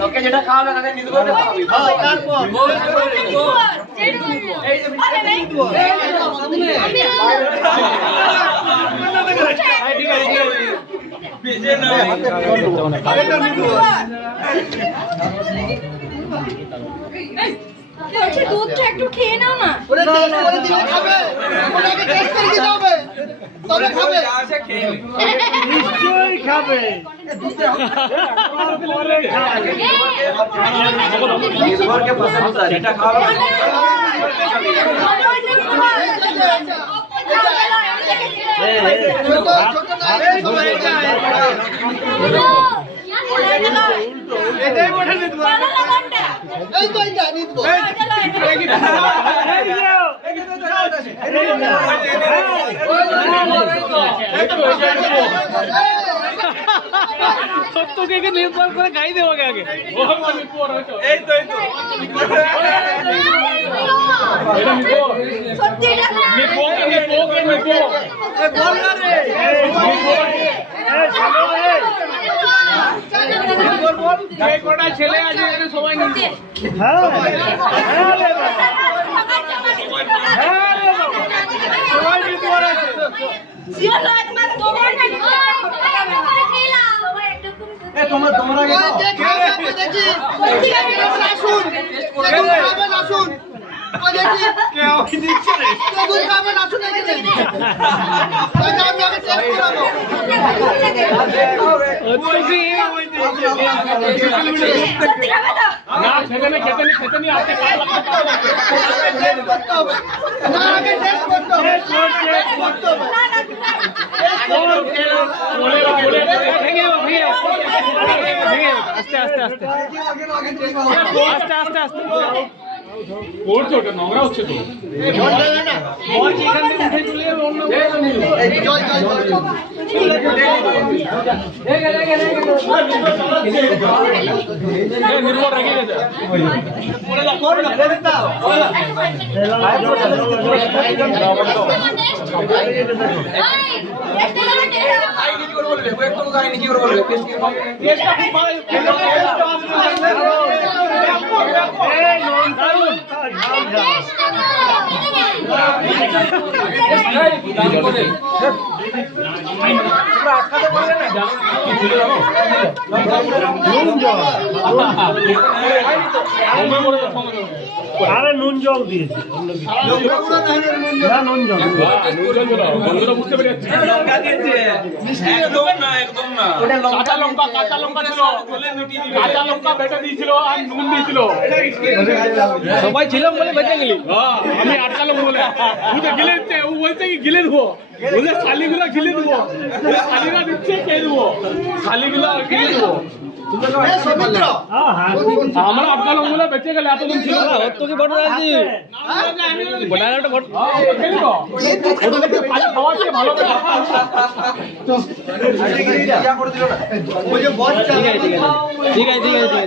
তোকে যেটা খাওয়াবে তাকে নিতে বলতে খাওয়াবি। তারপর দুধটা একটু খেয়ে নাও না। নিশ্চয়ই খাবে। যেটা খাওয়াবে সত্যকে নির্ভর করে গাই দেবো আগে। ছেলে আছে সবাই আস্তে আস্তে আস্তে আস্তে আস্তে আস্তে করছে ওটা নোংরা হচ্ছে তো নির্ভর রেখে গেছে আরে নুন জল দিয়েছে নুন জল বুঝতে পেরেছি কাঁচা লঙ্কা ছিল কাঁচা লঙ্কা বেটে দিয়েছিল আর নুন দিয়েছিল সবাই ছিলাম বলে বেঁচে গেলি আমি আটকালাম বলে গিলে দিচ্ছে ও বলছে কি গিলে দেবো বলে শালিগুলো গিলে দেবো শালিরা দিচ্ছে খেয়ে দেবো শালিগুলো গিলে দেবো আমরা আটকালাম বলে বেঁচে গেলে এতদিন ছিল তো কি বড় রাজি ভালো ঠিক আছে ঠিক আছে